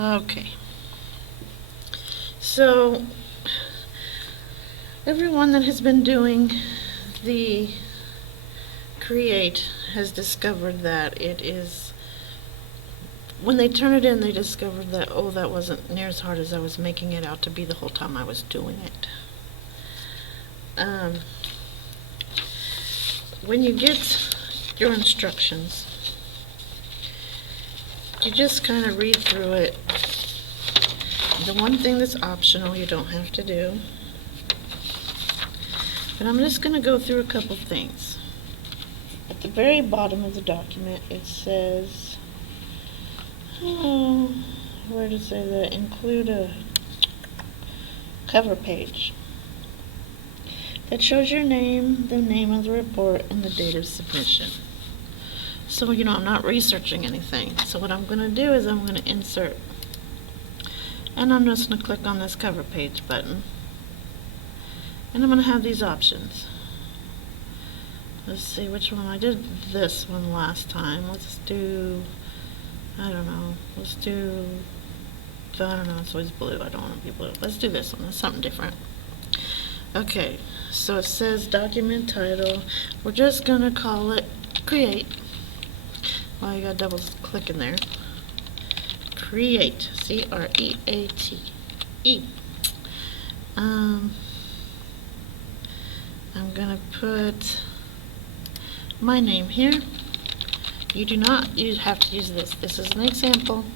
Okay. So, everyone that has been doing the create has discovered that it is, when they turn it in, they discovered that, oh, that wasn't near as hard as I was making it out to be the whole time I was doing it. When you get your instructions, you just kind of read through it. The one thing that's optional you don't have to do. But I'm just going to go through a couple things. At the very bottom of the document it says, where does it say that? Include a cover page that shows your name, the name of the report, and the date of submission. So, I'm not researching anything. So what I'm going to do is I'm going to insert. And I'm just going to click on this cover page button. And I'm going to have these options. Let's see which one. I did this one last time. Let's do, I don't know. Let's do, I don't know, it's always blue. I don't want to be blue. Let's do this one. That's something different. Okay, so it says document title. We're just going to call it create. Well, you got to double click in there. Create. C-R-E-A-T-E. I'm going to put my name here. You have to use this. This is an example.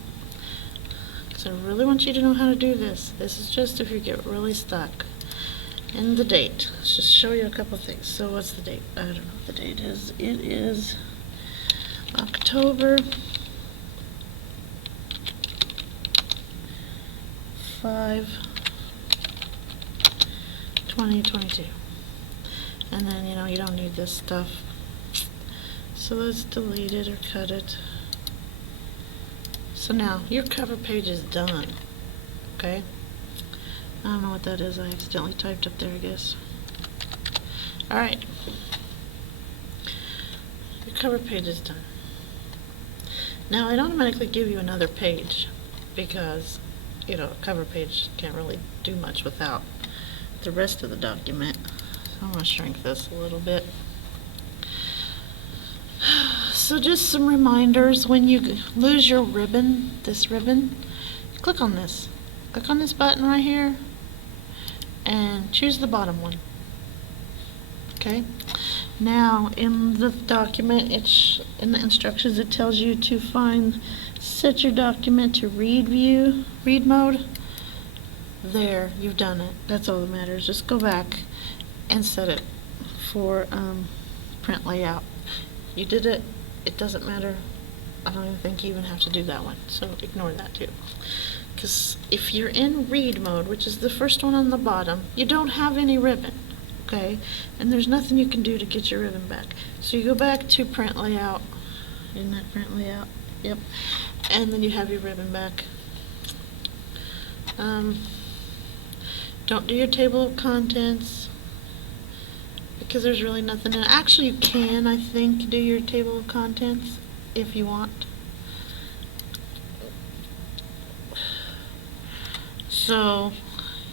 So I really want you to know how to do this. This is just if you get really stuck. And the date. Let's just show you a couple things. So what's the date? I don't know what the date is. It is October 5, 2022. And then, you don't need this stuff. So let's delete it or cut it. So now, your cover page is done. Okay? I don't know what that is. I accidentally typed up there, I guess. Alright. Your cover page is done. Now, it automatically gives you another page because, a cover page can't really do much without the rest of the document. So I'm going to shrink this a little bit. So just some reminders. When you lose your ribbon, this ribbon, click on this. Click on this button right here and choose the bottom one. Okay? Now, in the document, in the instructions, it tells you to set your document to read mode. There, you've done it. That's all that matters. Just go back and set it for print layout. You did it. It doesn't matter. I don't even think you even have to do that one. So ignore that too. Because if you're in read mode, which is the first one on the bottom, you don't have any ribbon. Okay, and there's nothing you can do to get your ribbon back. So you go back to print layout. Isn't that print layout? Yep. And then you have your ribbon back. Don't do your table of contents because there's really nothing in it. Actually, you can, I think, do your table of contents if you want. So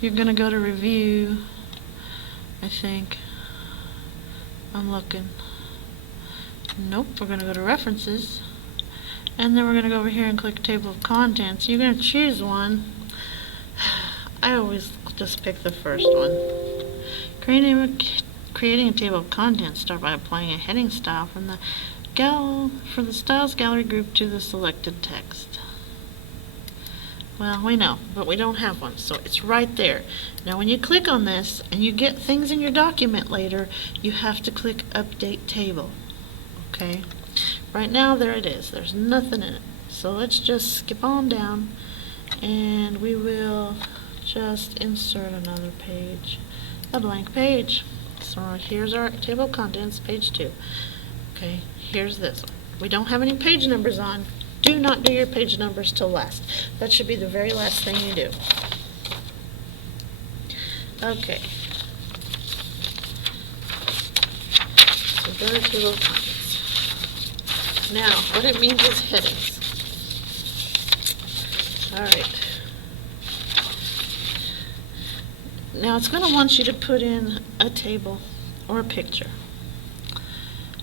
you're going to go to review. I think. I'm looking. Nope, we're going to go to references. And then we're going to go over here and click table of contents. You're going to choose one. I always just pick the first one. Creating a table of contents, start by applying a heading style from the styles gallery group to the selected text. Well, we know, but we don't have one, so it's right there. Now, when you click on this and you get things in your document later, you have to click Update Table. Okay? Right now, there it is. There's nothing in it. So let's just skip on down, and we will just insert another page, a blank page. So here's our table of contents, page 2. Okay, here's this one. We don't have any page numbers on. Do not do your page numbers till last. That should be the very last thing you do. Okay. So go to table of contents. Now, what it means is headings. Alright. Now it's going to want you to put in a table or a picture.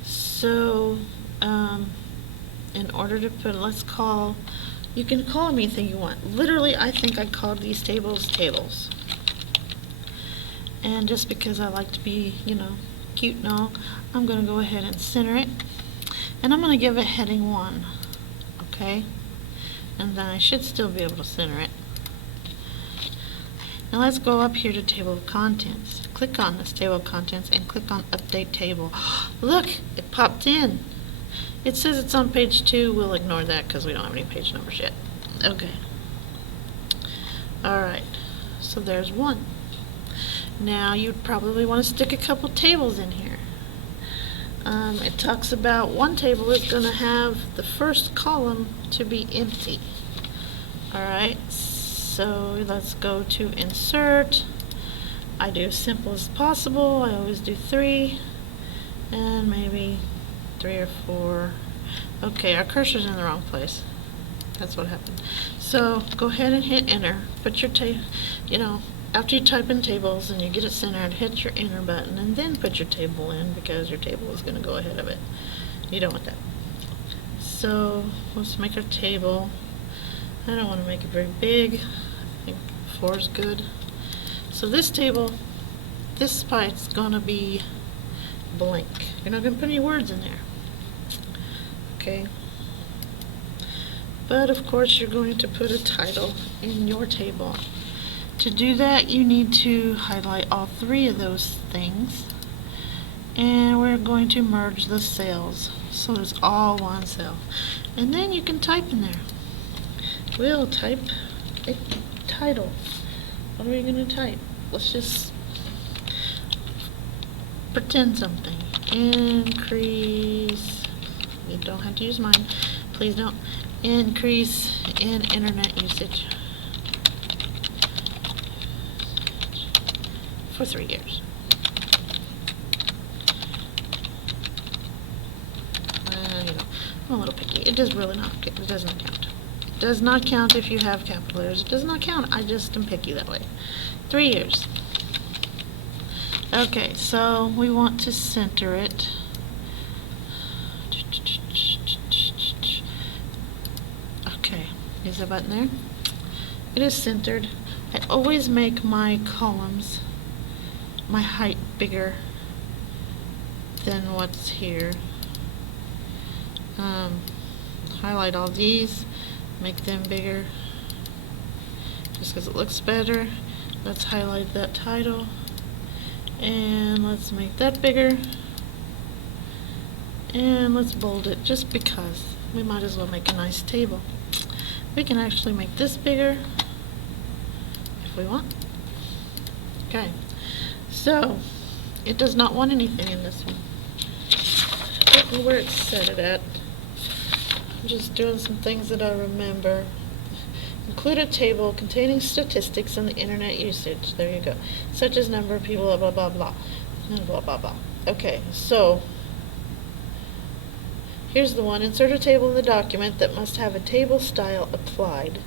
So, in order to put, you can call them anything you want. Literally, I think I called these tables tables. And just because I like to be, cute and all, I'm going to go ahead and center it. And I'm going to give it heading 1. Okay? And then I should still be able to center it. Now let's go up here to table of contents. Click on this table of contents and click on update table. Look, it popped in. It says it's on page 2. We'll ignore that because we don't have any page numbers yet. Okay. Alright, so there's 1. Now you'd probably want to stick a couple tables in here. It talks about one table is going to have the first column to be empty. Alright, so let's go to insert. I do as simple as possible. I always do 3 and maybe 3 or 4. Okay, our cursor's in the wrong place. That's what happened. So go ahead and hit enter. Put your after you type in tables and you get it centered, hit your enter button and then put your table in, because your table is going to go ahead of it. You don't want that. So let's make our table. I don't want to make it very big. I think 4 is good. So this table, this spot's going to be blank. You're not going to put any words in there. Okay. But of course you're going to put a title in your table. To do that, you need to highlight all 3 of those things, and we're going to merge the cells so it's all one cell. And then you can type in there. We'll type a title. What are we going to type? Let's just pretend something. Increase. You don't have to use mine. Please don't. Increase in internet usage for 3 years. I'm a little picky. It does really not. It does not count. It does not count if you have capital letters. It does not count. I just am picky that way. 3 years. Okay, so we want to center it. Okay, is the button there? It is centered. I always make my columns, my height bigger than what's here. Highlight all these, make them bigger just because it looks better. Let's highlight that title and let's make that bigger, and let's bold it just because we might as well make a nice table. We can actually make this bigger if we want. Okay, so it does not want anything in this one. I don't know where it set it at. I'm just doing some things that I remember. Include a table containing statistics on the internet usage. There you go. Such as number of people, blah, blah, blah, and blah, blah, blah. Okay, so here's the one. Insert a table in the document that must have a table style applied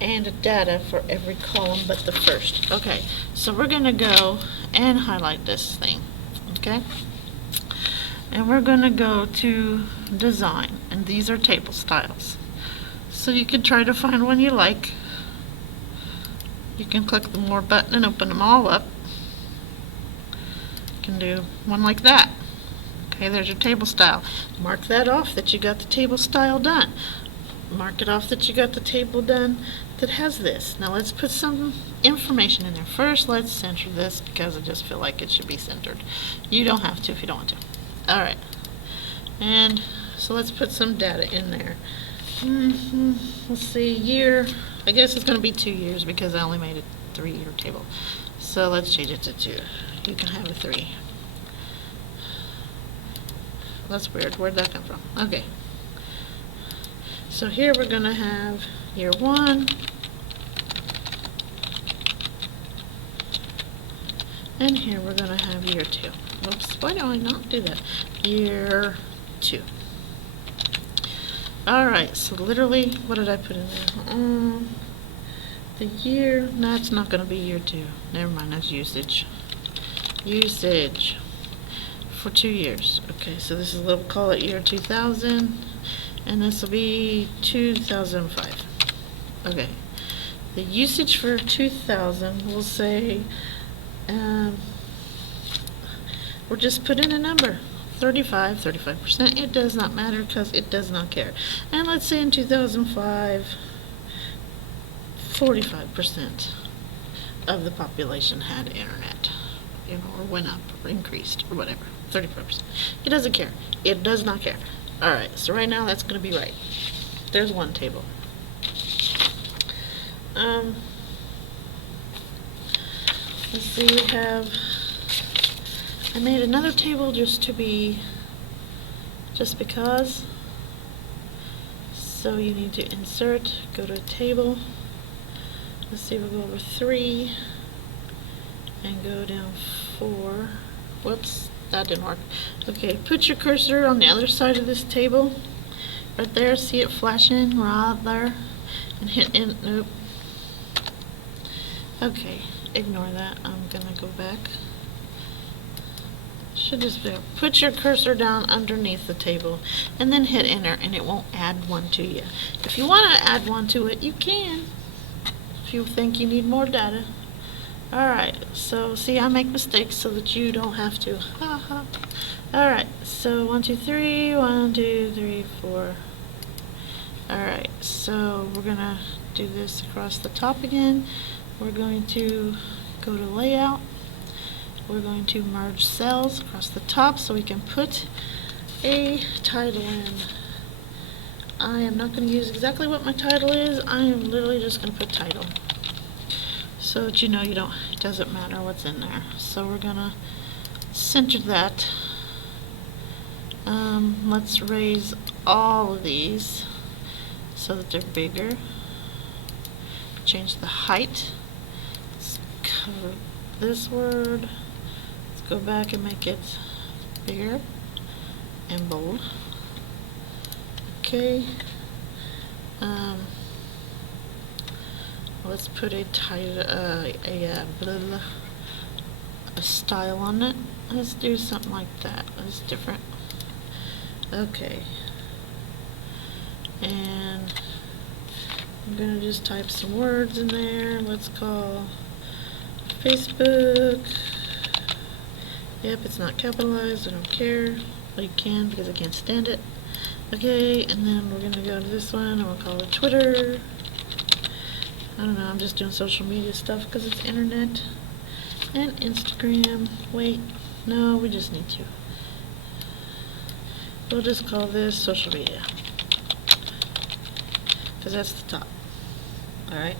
and data for every column but the first. Okay, so we're going to go and highlight this thing. Okay? And we're going to go to design, and these are table styles. So you can try to find one you like. You can click the more button and open them all up. You can do one like that. Okay, there's your table style. Mark that off that you got the table style done. Mark it off that you got the table done that has this. Now let's put some information in there. First, let's center this because I just feel like it should be centered. You don't have to if you don't want to. Alright, and so let's put some data in there. Let's see, year, I guess it's going to be 2 years because I only made a 3-year table. So let's change it to 2. You can have a 3. That's weird. Where'd that come from? Okay. So here we're going to have year 1. And here we're going to have year 2. Whoops, why do I not do that? Year 2. Alright, so literally, what did I put in there? The year, no, it's not going to be year 2. Never mind, that's usage. Usage for 2 years. Okay, so this is, we'll call it year 2000, and this will be 2005. Okay, the usage for 2000, we'll say, we're just put in a number. 35%. It does not matter because it does not care. And let's say in 2005, 45% of the population had internet, or went up, or increased, or whatever. 35%. It doesn't care. It does not care. Alright, so right now that's going to be right. There's one table. Let's see, we have, I made another table just because. So you need to insert, go to table. Let's see, we'll go over 3 and go down 4. Whoops, that didn't work. Okay, put your cursor on the other side of this table. Right there, see it flashing right there? And hit in, nope. Okay, ignore that. I'm gonna go back. Should just be, put your cursor down underneath the table and then hit enter, and it won't add one to you. If you want to add one to it, you can, if you think you need more data. Alright, so see, I make mistakes so that you don't have to. Alright, so 1, 2, 3, 1, 2, 3, 4. Alright, so we're gonna do this across the top again. We're going to go to layout. We're going to merge cells across the top so we can put a title in. I am not going to use exactly what my title is. I am literally just going to put title, so that you know it doesn't matter what's in there. So we're going to center that. Let's raise all of these so that they're bigger. Change the height. Let's cover this word. Let's go back and make it bigger and bold. Okay. Let's put a style on it. Let's do something like that. That's different. Okay. And I'm gonna just type some words in there. Let's call Facebook. Yep, it's not capitalized. I don't care. Well, you can because I can't stand it. Okay, and then we're gonna go to this one and we'll call it Twitter. I don't know, I'm just doing social media stuff because it's internet. And Instagram. Wait, no, we just need to. We'll just call this social media, because that's the top. Alright?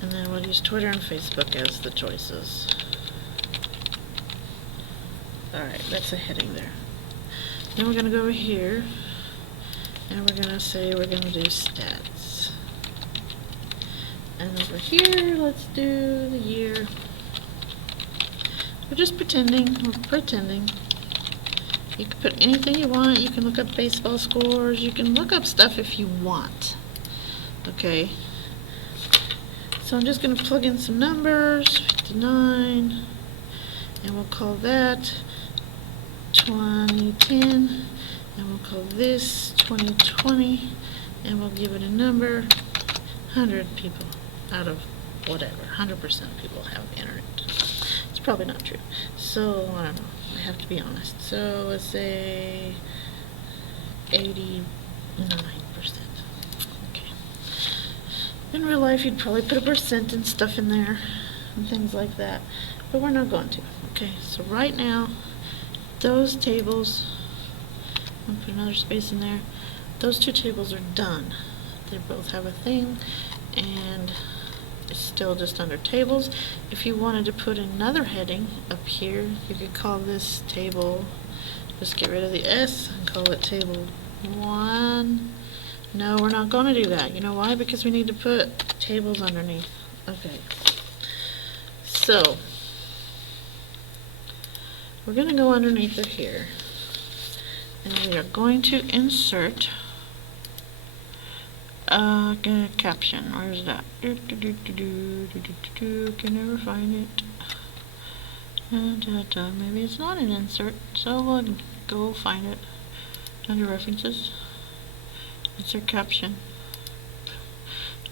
And then we'll use Twitter and Facebook as the choices. Alright, that's a heading there. Then we're going to go over here, and we're going to say we're going to do stats. And over here, let's do the year. We're just pretending. We're pretending. You can put anything you want. You can look up baseball scores. You can look up stuff if you want. Okay. So I'm just going to plug in some numbers. 59. And we'll call that 2010. And we'll call this 2020. And we'll give it a number. 100 people out of whatever. 100% of people have internet. It's probably not true. So, I don't know. I have to be honest. So, let's say 89%. Okay. In real life, you'd probably put a percent and stuff in there and things like that. But we're not going to. Okay, so right now, those tables, I'm going to put another space in there. Those two tables are done. They both have a thing, and it's still just under tables. If you wanted to put another heading up here, you could call this table, just get rid of the S and call it table 1. No, we're not going to do that. You know why? Because we need to put tables underneath. Okay. So, we're going to go underneath it here, and we are going to insert Caption. Where's that? Can never find it. Maybe it's not an insert, so we'll go find it under references. Insert caption.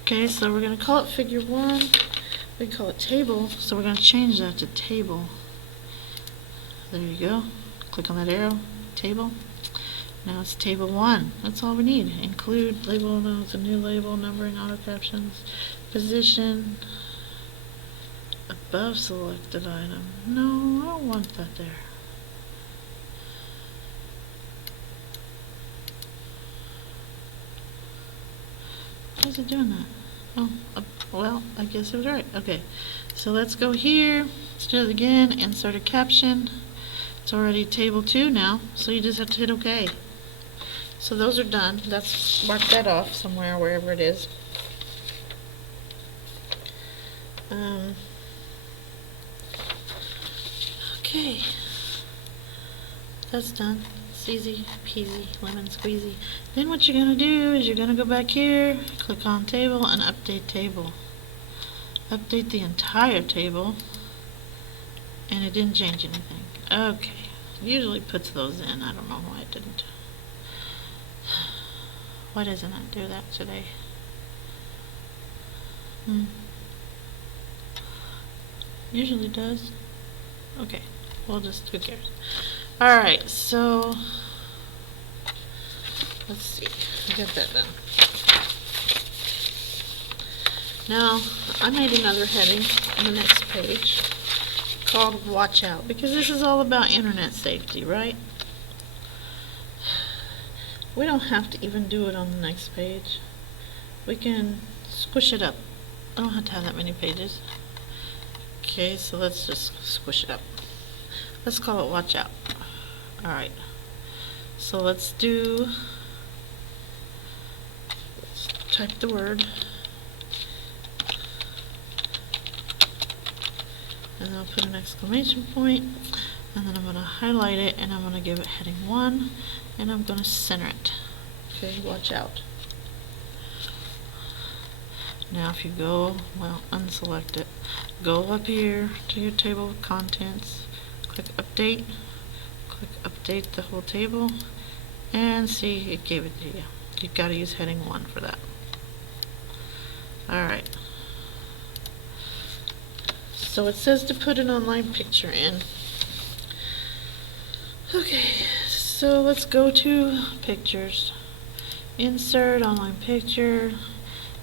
Okay, so we're going to call it figure 1. We call it table, so we're going to change that to table. There you go. Click on that arrow. Table. Now it's table 1. That's all we need. Include label. No, it's a new label. Numbering, auto captions, position. Above selected item. No, I don't want that there. Why is it doing that? Oh, well, I guess it was right. Okay, so let's go here. Let's do it again. Insert a caption. It's already table 2 now, so you just have to hit OK. So those are done. Let's mark that off somewhere, wherever it is. Okay, that's done. It's easy peasy, lemon squeezy. Then what you're going to do is you're going to go back here, click on table, and update table. Update the entire table, and it didn't change anything. Okay, it usually puts those in. I don't know why it didn't. Why doesn't it do that today? Usually does. Okay, we'll just, who cares? Alright, so let's see. Get that done. Now, I made another heading on the next page called Watch Out, because this is all about internet safety, right? We don't have to even do it on the next page. We can squish it up. I don't have to have that many pages. Okay, so let's just squish it up. Let's call it Watch Out. Alright, so let's type the word, and I'll put an exclamation point, and then I'm going to highlight it, and I'm going to give it heading 1, and I'm going to center it. Okay, watch out. Now if you go, well, unselect it, go up here to your table of contents, click update, click update the whole table, and see, it gave it to you. You've got to use heading 1 for that. Alright. So it says to put an online picture in. Okay, so let's go to pictures. Insert online picture.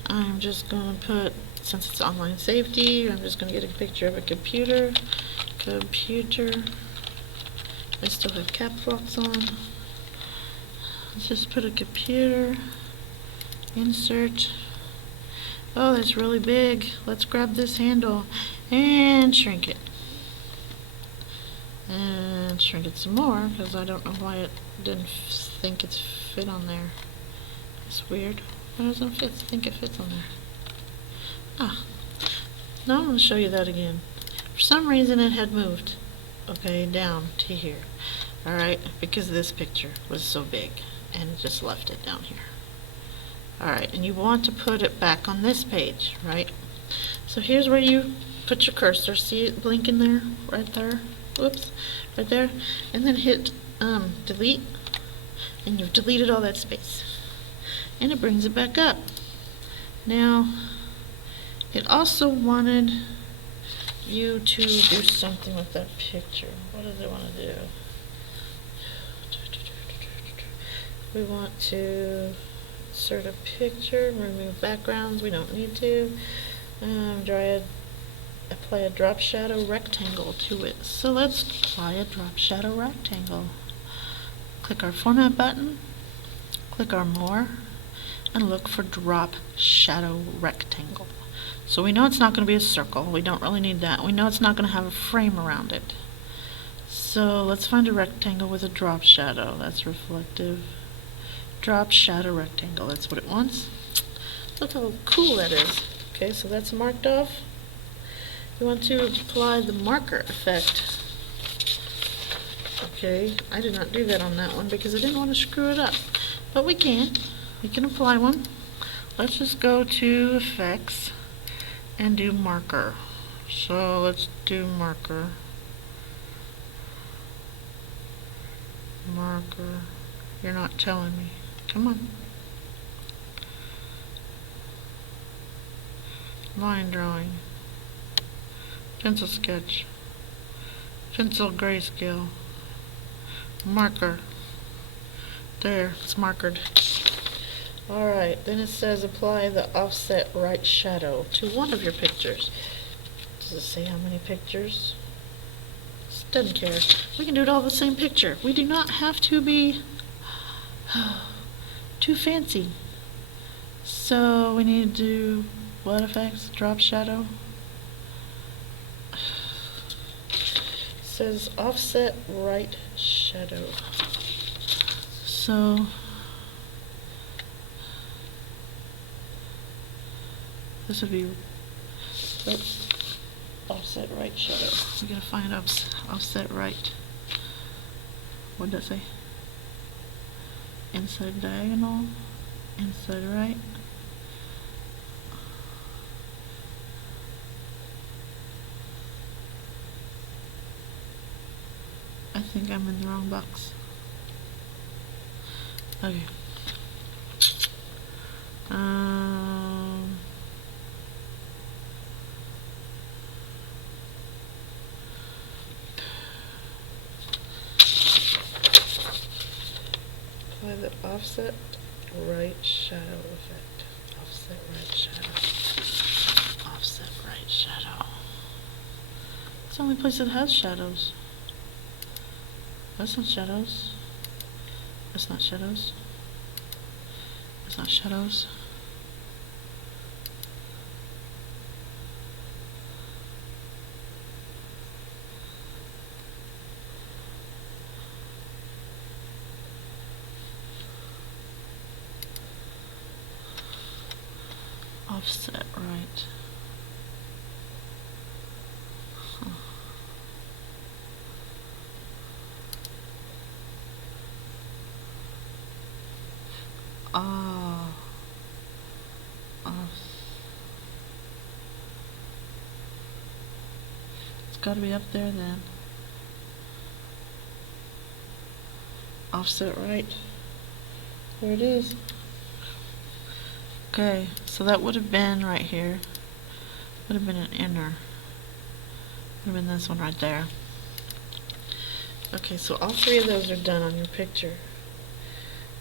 I'm just going to put, since it's online safety, I'm just going to get a picture of a computer. I still have caps locks on. Let's just put a computer. Insert. Oh, that's really big. Let's grab this handle and shrink it. And shrink it some more, because I don't know why it didn't think it's fit on there. It's weird. Why doesn't it fit? I think it fits on there. Ah. Now I'm going to show you that again. For some reason it had moved. Okay, down to here. Alright, because this picture was so big, and it just left it down here. Alright, and you want to put it back on this page, right? So here's where you put your cursor. See it blinking there? Right there? Whoops. Right there. And then hit delete, and you've deleted all that space. And it brings it back up. Now, it also wanted you to do something with that picture. What does it want to do? We want to insert a picture, remove backgrounds, we don't need to. Apply a drop shadow rectangle to it. So let's apply a drop shadow rectangle. Click our format button, click our more, and look for drop shadow rectangle. So we know it's not going to be a circle. We don't really need that. We know it's not going to have a frame around it. So let's find a rectangle with a drop shadow. That's reflective. Drop shadow rectangle. That's what it wants. Look how cool that is. Okay, so that's marked off. You want to apply the marker effect. Okay, I did not do that on that one because I didn't want to screw it up. But we can. We can apply one. let's just go to effects and do marker. So let's do marker. Marker. You're not telling me. Come on. Line drawing. Pencil sketch. Pencil grayscale. Marker. There, it's markered. Alright, then it says apply the offset right shadow to one of your pictures. Does it say how many pictures? It doesn't care. We can do it all the same picture. We do not have to be too fancy. So we need to do what effects? Drop shadow. It says offset right shadow. So this would be offset right shadow. We're gonna find offset right. What did that say? Inside diagonal, inside right. I think I'm in the wrong box. Okay. Apply the offset right shadow effect. Offset right shadow. Offset right shadow. It's the only place that has shadows. That's not shadows. That's not shadows. That's not shadows. Offset right. Huh. Ah. It's got to be up there then. Offset right. There it is. Okay, so that would have been right here. Would have been an inner. Would have been this one right there. Okay, so all three of those are done on your picture.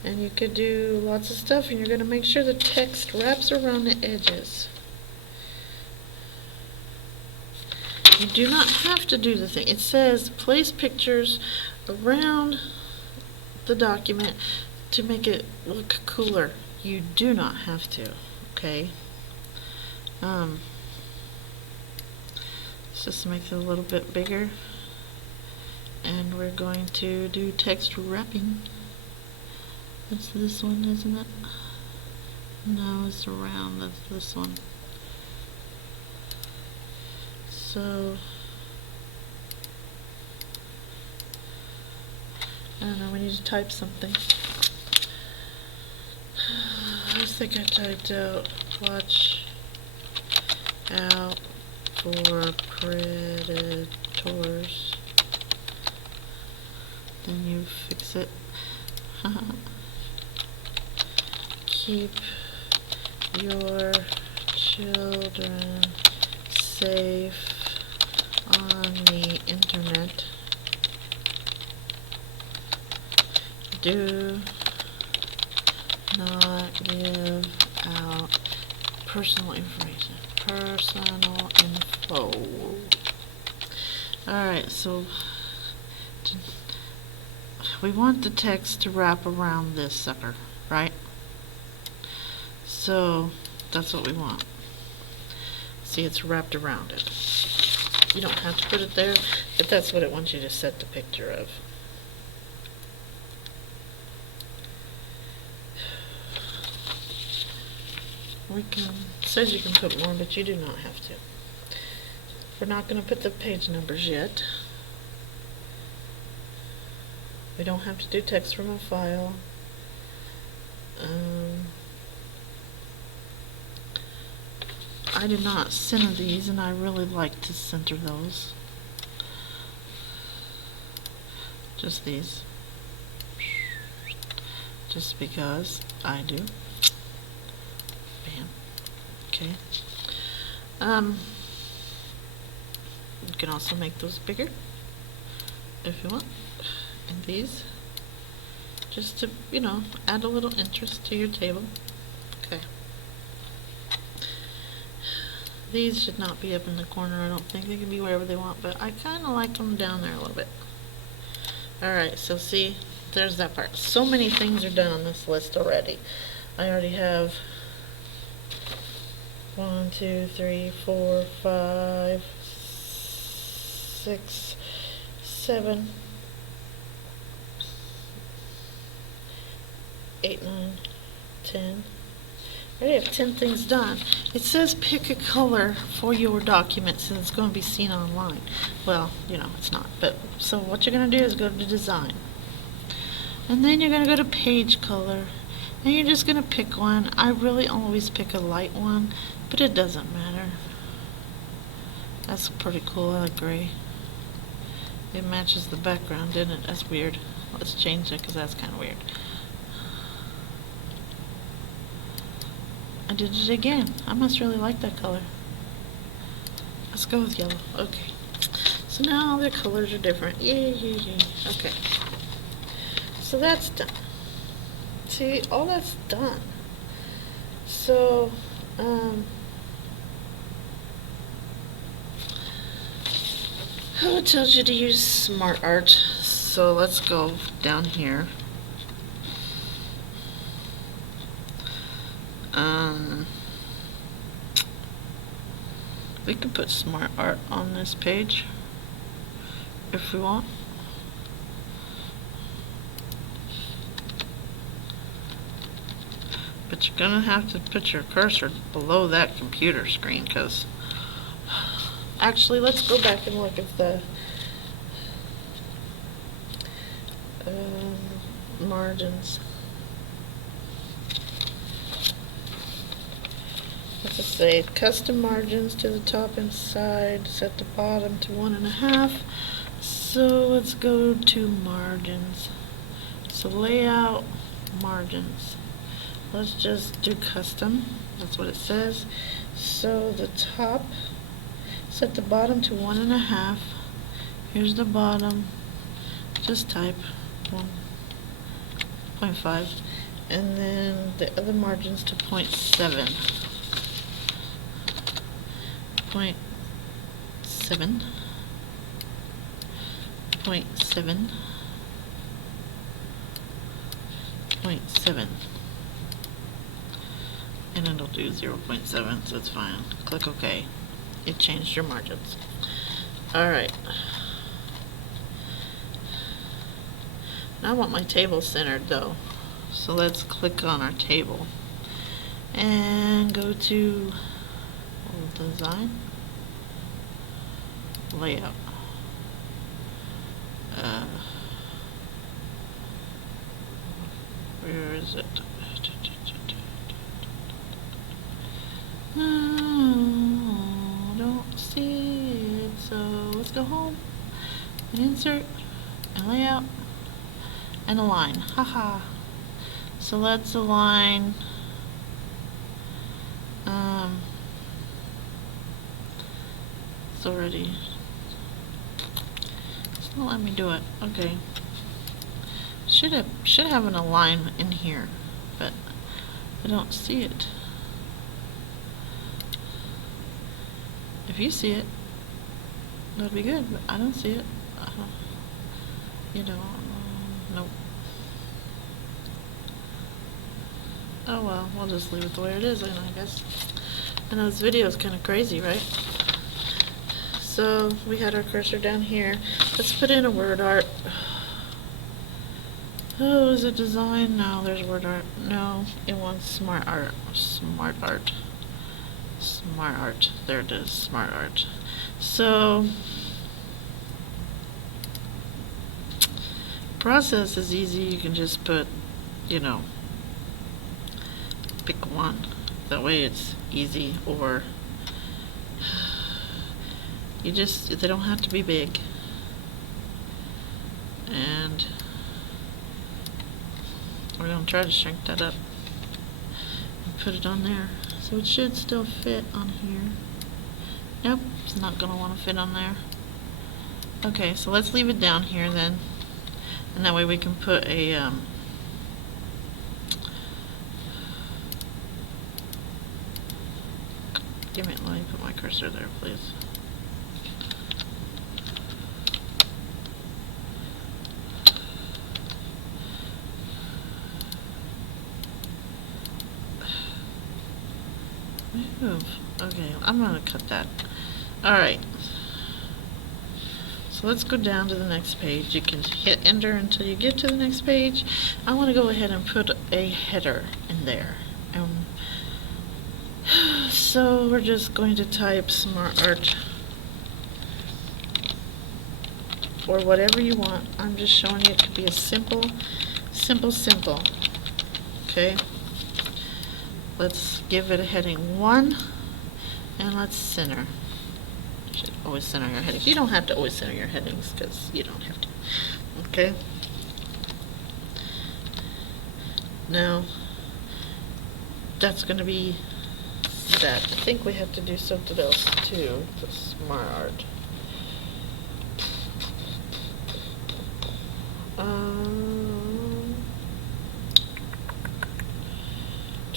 And you could do lots of stuff, and you're going to make sure the text wraps around the edges. You do not have to do the thing. It says place pictures around the document to make it look cooler. You do not have to, okay? Let's just make it a little bit bigger. And we're going to do text wrapping. That's this one, isn't it? No, it's around. That's this one. So, I don't know, we need to type something. I think I typed out, watch out for predators. Then you fix it. Keep your children safe on the internet. Do not give out personal information. Personal info. Alright, so we want the text to wrap around this sucker, right? So that's what we want. See, it's wrapped around it. You don't have to put it there, but that's what it wants you to set the picture of. It says you can put more, but you do not have to. We're not going to put the page numbers yet. We don't have to do text from a file. I did not center these, and I really like to center those. Just these. Just because I do. Bam. Okay. You can also make those bigger if you want. And these, just to, you know, add a little interest to your table. Okay. These should not be up in the corner, I don't think. They can be wherever they want, but I kind of like them down there a little bit. Alright, so see, there's that part. So many things are done on this list already. I already have 1, 2, 3, 4, 5, 6, 7, 8, 9, 10. I already have 10 things done. It says pick a color for your document since it's going to be seen online. Well, you know, it's not. But so what you're going to do is go to design. And then you're going to go to page color. And you're just going to pick one. I really always pick a light one, but it doesn't matter. That's pretty cool. I like gray. It matches the background, didn't it? That's weird. Let's change it because that's kind of weird. I did it again. I must really like that color. Let's go with yellow. Okay. So now their colors are different. Yay, yay, yay. Okay. So that's done. See, all that's done. So, it tells you to use Smart Art. So let's go down here. We can put Smart Art on this page if we want. But you're gonna have to put your cursor below that computer screen, because actually, let's go back and look at the margins. Let's just say custom margins to the top and side, set the bottom to 1.5. So let's go to margins. So layout, margins. Let's just do custom. That's what it says. So the top, set the bottom to 1.5. Here's the bottom. Just type 1.5. And then the other margins to 0.7. 0.7. 0.7. 0.7. And it'll do 0.7, so it's fine. Click OK. It changed your margins. Alright. Now I want my table centered though. So let's click on our table and go to design, layout. Where is it? No, don't see it. So let's go home and insert and layout and align. Haha. So let's align. It's already. It's not letting me do it. Okay. Should have an alignment in here, but I don't see it. If you see it, that'd be good, but I don't see it. I don't, you know, nope. Oh well, we'll just leave it the way it is then, I guess. I know this video is kind of crazy, right? So we had our cursor down here. Let's put in a word art. Oh, is it design? No, there's word art. No, it wants smart art. Smart art. Smart art. There it is. Smart art. So process is easy. You can just put, you know, pick one. That way it's easy. Or They don't have to be big. And we're going to try to shrink that up and put it on there. So it should still fit on here. Nope, it's not going to want to fit on there. Okay, so let's leave it down here then. And that way we can put a let me put my cursor there, please. Move. Okay, I'm gonna cut that. Alright. So let's go down to the next page. You can hit enter until you get to the next page. I want to go ahead and put a header in there. So we're just going to type Smart Art or whatever you want. I'm just showing you it could be a simple. Okay. Let's give it a heading 1 and let's center. You should always center your headings. You don't have to always center your headings because you don't have to. Okay. Now that's going to be that. I think we have to do something else too. The Smart Art.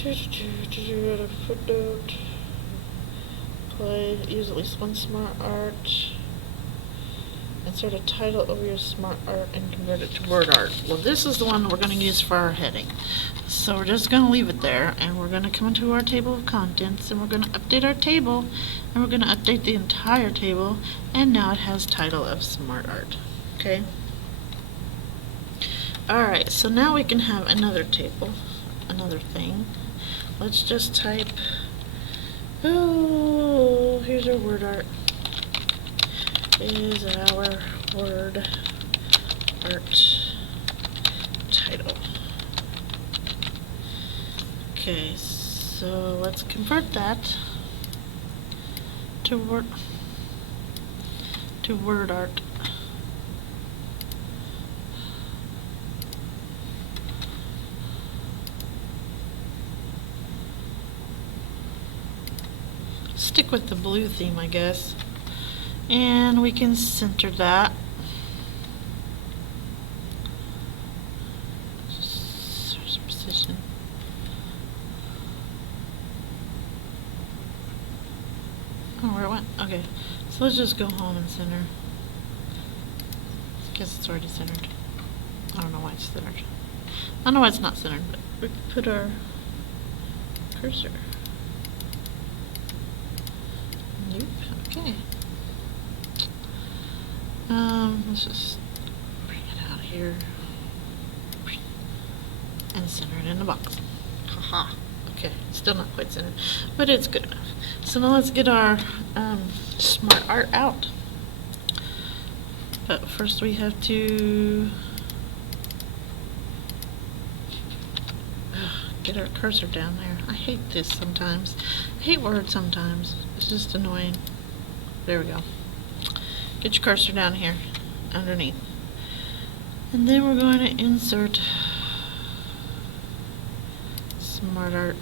Add a footnote. Use at least one Smart Art. Insert a title over your Smart Art and convert it to word art. Well, this is the one we're going to use for our heading. So we're just going to leave it there, and we're going to come into our table of contents, and we're going to update our table, and we're going to update the entire table, and now it has title of Smart Art. Okay? Alright, so now we can have another table, another thing. Let's just type, oh, here's our word art. Is our word art title. Okay, so let's convert that to word art. Stick with the blue theme, I guess. And we can center that. Source position. Oh, where it went? Okay. So let's just go home and center. I guess it's already centered. I don't know why it's centered. I don't know why it's not centered, but we can put our cursor. Nope. Okay. Let's just bring it out here and center it in the box. Haha. Okay, still not quite centered, but it's good enough. So now let's get our Smart Art out. But first we have to get our cursor down there. I hate this sometimes. I hate Word sometimes. It's just annoying. There we go. Get your cursor down here, underneath. And then we're going to insert Smart Art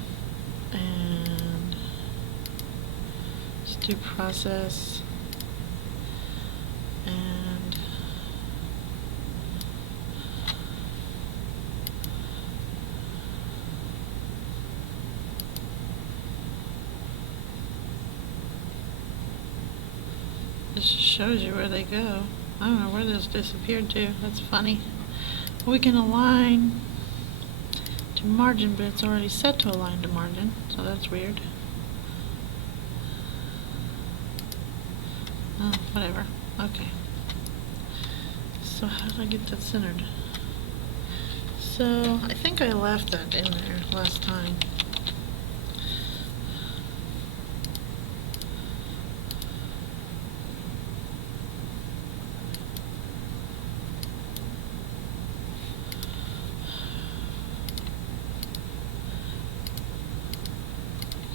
and just do process and this just shows you where they go. I don't know where those disappeared to. That's funny. We can align to margin, but it's already set to align to margin, so that's weird. Oh, whatever. Okay. So how did I get that centered? So I think I left that in there last time.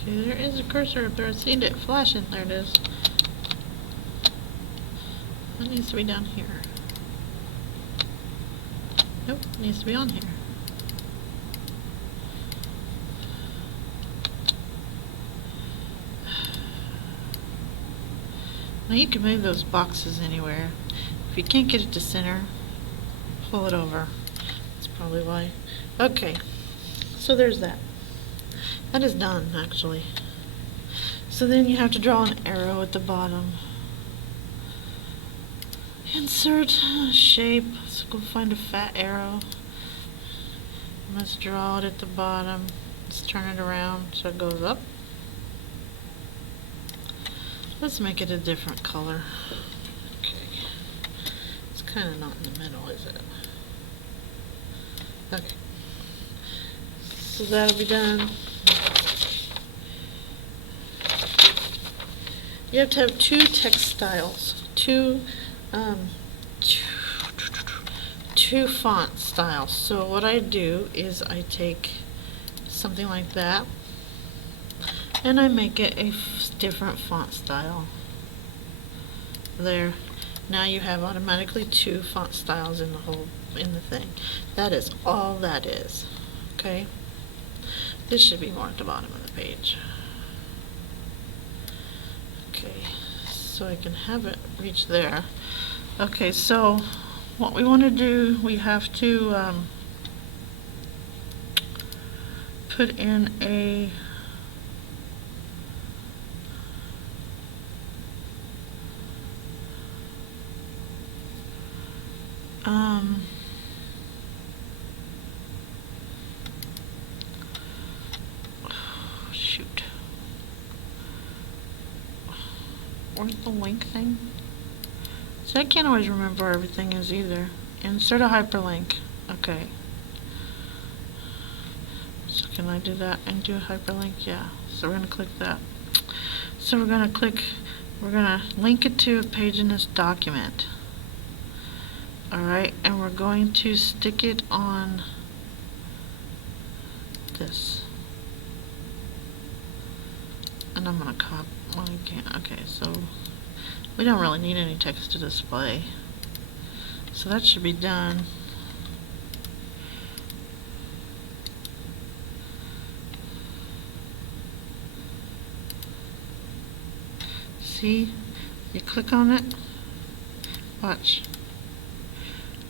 Okay, there is a cursor up there. I've seen it flashing. There it is. needs to be down here. Nope, it needs to be on here. Now you can move those boxes anywhere. If you can't get it to center, pull it over. That's probably why. Okay, so there's that. That is done, actually. So then you have to draw an arrow at the bottom. Insert shape. Let's go find a fat arrow. Let's draw it at the bottom. Let's turn it around so it goes up. Let's make it a different color. Okay. It's kind of not in the middle, is it? Okay. So that'll be done. You have to have two text styles, two font styles. So what I do is I take something like that and I make it a different font style. There. Now you have automatically two font styles in the thing. That is all that is. Okay? This should be more at the bottom of the page. Okay, so I can have it reach there. Okay, so what we want to do, we have to put in a shoot. Where's the link thing? So I can't always remember where everything is either. Insert a hyperlink. Okay. So can I do that and do a hyperlink? Yeah. So we're going to click that. So we're going to link it to a page in this document. Alright, and we're going to stick it on this. And I'm going to copy. Well, you can't. Okay, so we don't really need any text to display. So that should be done. See? You click on it. Watch.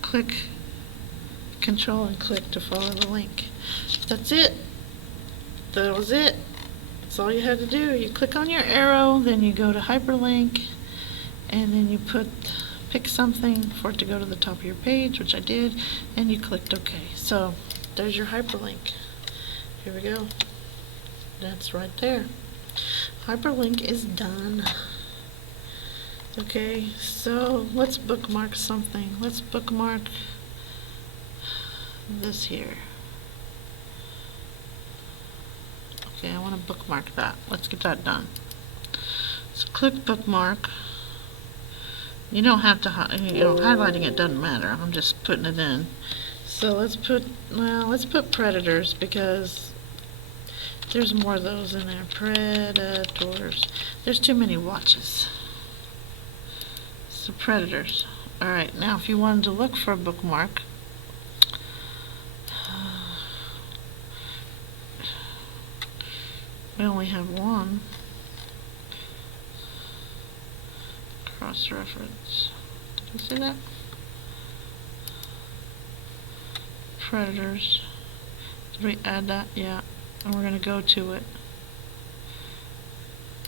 Click, control and click to follow the link. That's it. That was it. That's all you had to do. You click on your arrow, then you go to hyperlink, and then you pick something for it to go to the top of your page, which I did, and you clicked OK. So there's your hyperlink. Here we go. That's right there. Hyperlink is done. Okay, so let's bookmark something. Let's bookmark this here. Okay, I want to bookmark that. Let's get that done. So click bookmark. You don't have to, highlighting it doesn't matter. I'm just putting it in. So let's put predators because there's more of those in there. Predators. There's too many watches. So predators. Alright, now if you wanted to look for a bookmark, we only have one. Cross-reference. Did you see that? Predators. Did we add that? Yeah. And we're going to go to it.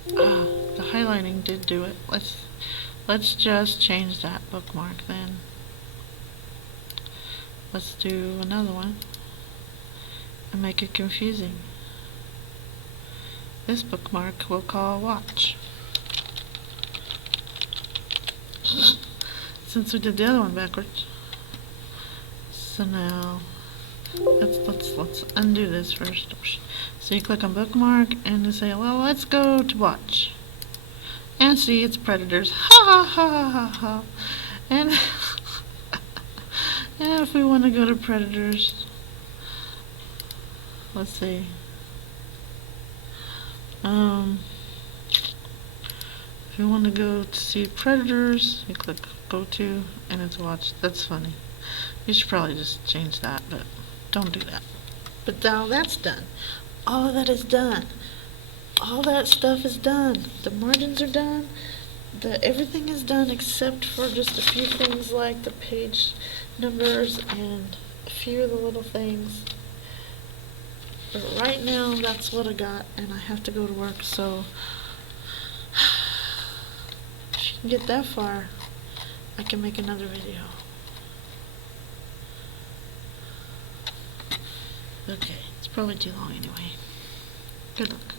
The highlighting did do it. Let's just change that bookmark then. Let's do another one and make it confusing. This bookmark we'll call watch. Since we did the other one backwards. So now let's undo this first. So you click on bookmark and you say, well, let's go to watch. And see, it's predators. Ha ha ha ha ha ha. And and if we want to go to predators, let's see. If you want to go to see predators, you go go to and it's watched. That's funny. You should probably just change that, but don't do that. But now that's done. All of that is done. All that stuff is done. The margins are done. Everything is done except for just a few things like the page numbers and a few of the little things. But right now, that's what I got, and I have to go to work, so if you can get that far, I can make another video. Okay, it's probably too long anyway. Good luck.